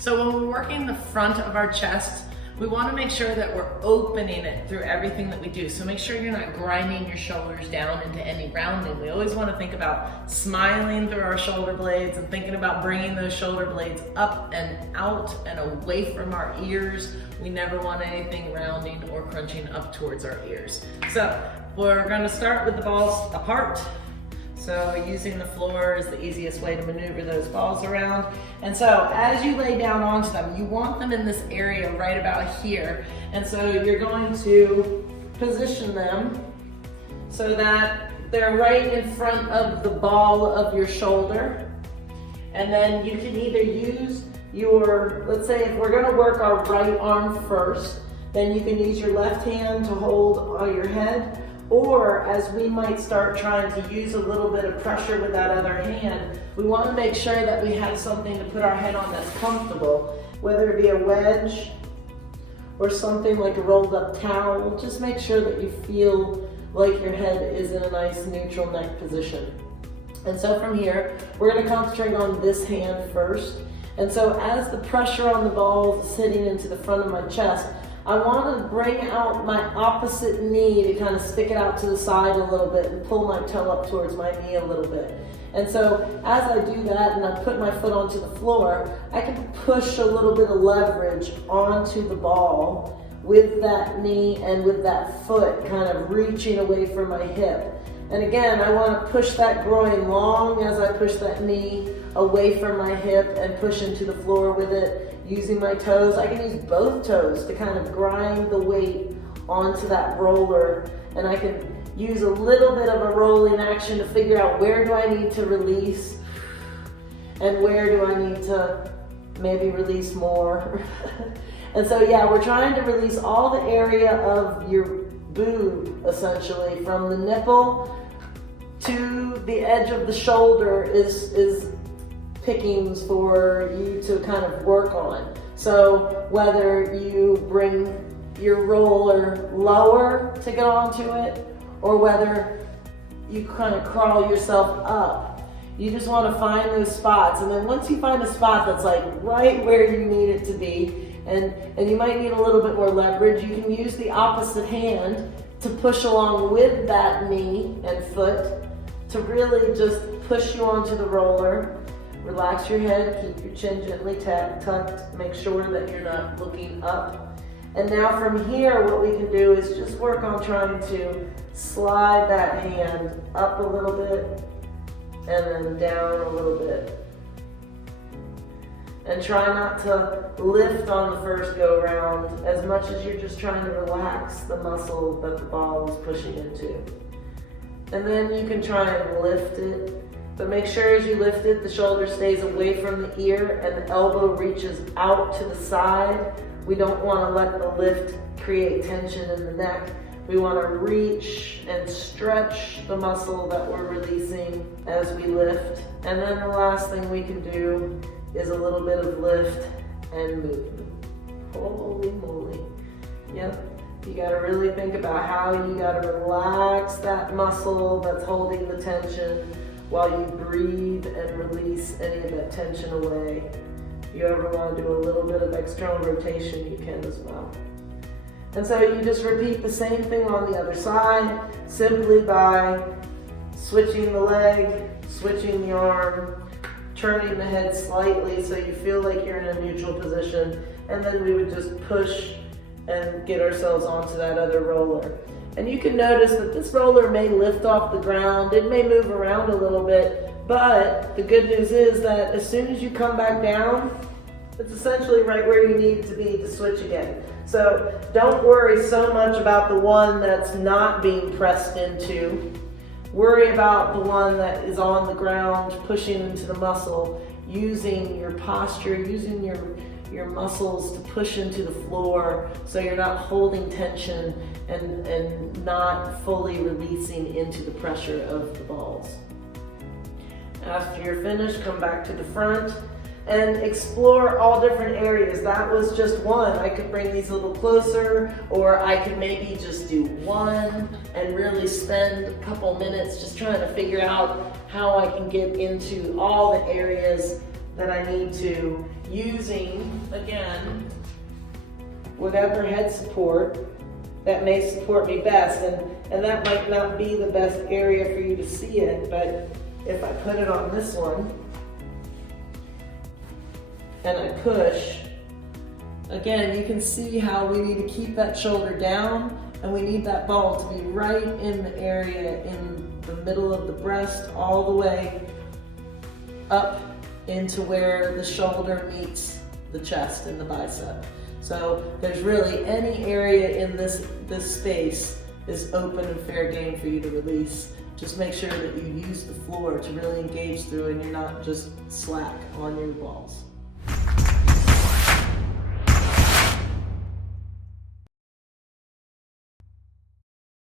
So when we're working the front of our chest, we want to make sure that we're opening it through everything that we do. So make sure you're not grinding your shoulders down into any rounding. We always want to think about smiling through our shoulder blades and thinking about bringing those shoulder blades up and out and away from our ears. We never want anything rounding or crunching up towards our ears. So we're going to start with the balls apart. So using the floor is the easiest way to maneuver those balls around. And so as you lay down onto them, you want them in this area right about here. And so you're going to position them so that they're right in front of the ball of your shoulder. And then you can either use your, let's say if we're gonna work our right arm first, then you can use your left hand to hold on your head. Or as we might start trying to use a little bit of pressure with that other hand, we want to make sure that we have something to put our head on that's comfortable, whether it be a wedge or something like a rolled up towel. Just make sure that you feel like your head is in a nice neutral neck position. And so from here, we're going to concentrate on this hand first. And so as the pressure on the ball is hitting into the front of my chest, I want to bring out my opposite knee to kind of stick it out to the side a little bit and pull my toe up towards my knee a little bit. And so as I do that and I put my foot onto the floor, I can push a little bit of leverage onto the ball with that knee and with that foot kind of reaching away from my hip. And again, I want to push that groin long as I push that knee away from my hip and push into the floor with it. Using my toes, I can use both toes to kind of grind the weight onto that roller, and I can use a little bit of a rolling action to figure out where do I need to release and where do I need to maybe release more. And so yeah, we're trying to release all the area of your boob, essentially, from the nipple to the edge of the shoulder is pickings for you to kind of work on. So whether you bring your roller lower to get onto it, or whether you kind of crawl yourself up, you just want to find those spots. And then once you find a spot that's like right where you need it to be, and you might need a little bit more leverage, you can use the opposite hand to push along with that knee and foot to really just push you onto the roller. Relax your head, keep your chin gently tucked, make sure that you're not looking up. And now from here, what we can do is just work on trying to slide that hand up a little bit and then down a little bit. And try not to lift on the first go round as much as you're just trying to relax the muscle that the ball is pushing into. And then you can try and lift it. But make sure as you lift it, the shoulder stays away from the ear and the elbow reaches out to the side. We don't want to let the lift create tension in the neck. We want to reach and stretch the muscle that we're releasing as we lift. And then the last thing we can do is a little bit of lift and movement. Holy moly. Yep. You got to really think about how you got to relax that muscle that's holding the tension while you breathe and release any of that tension away. If you ever want to do a little bit of external rotation, you can as well. And so you just repeat the same thing on the other side, simply by switching the leg, switching the arm, turning the head slightly so you feel like you're in a neutral position, and then we would just push and get ourselves onto that other roller. And you can notice that this roller may lift off the ground, it may move around a little bit, but the good news is that as soon as you come back down, it's essentially right where you need to be to switch again. So don't worry so much about the one that's not being pressed into. Worry about the one that is on the ground, pushing into the muscle, using your posture, using your muscles to push into the floor so you're not holding tension and not fully releasing into the pressure of the balls. After you're finished, come back to the front and explore all different areas. That was just one. I could bring these a little closer, or I could maybe just do one and really spend a couple minutes just trying to figure out how I can get into all the areas that I need to, using, again, whatever head support that may support me best. And that might not be the best area for you to see it, but if I put it on this one and I push, again, you can see how we need to keep that shoulder down, and we need that ball to be right in the area in the middle of the breast, all the way up into where the shoulder meets the chest and the bicep. So there's really any area in this space is open and fair game for you to release. Just make sure that you use the floor to really engage through and you're not just slack on your balls.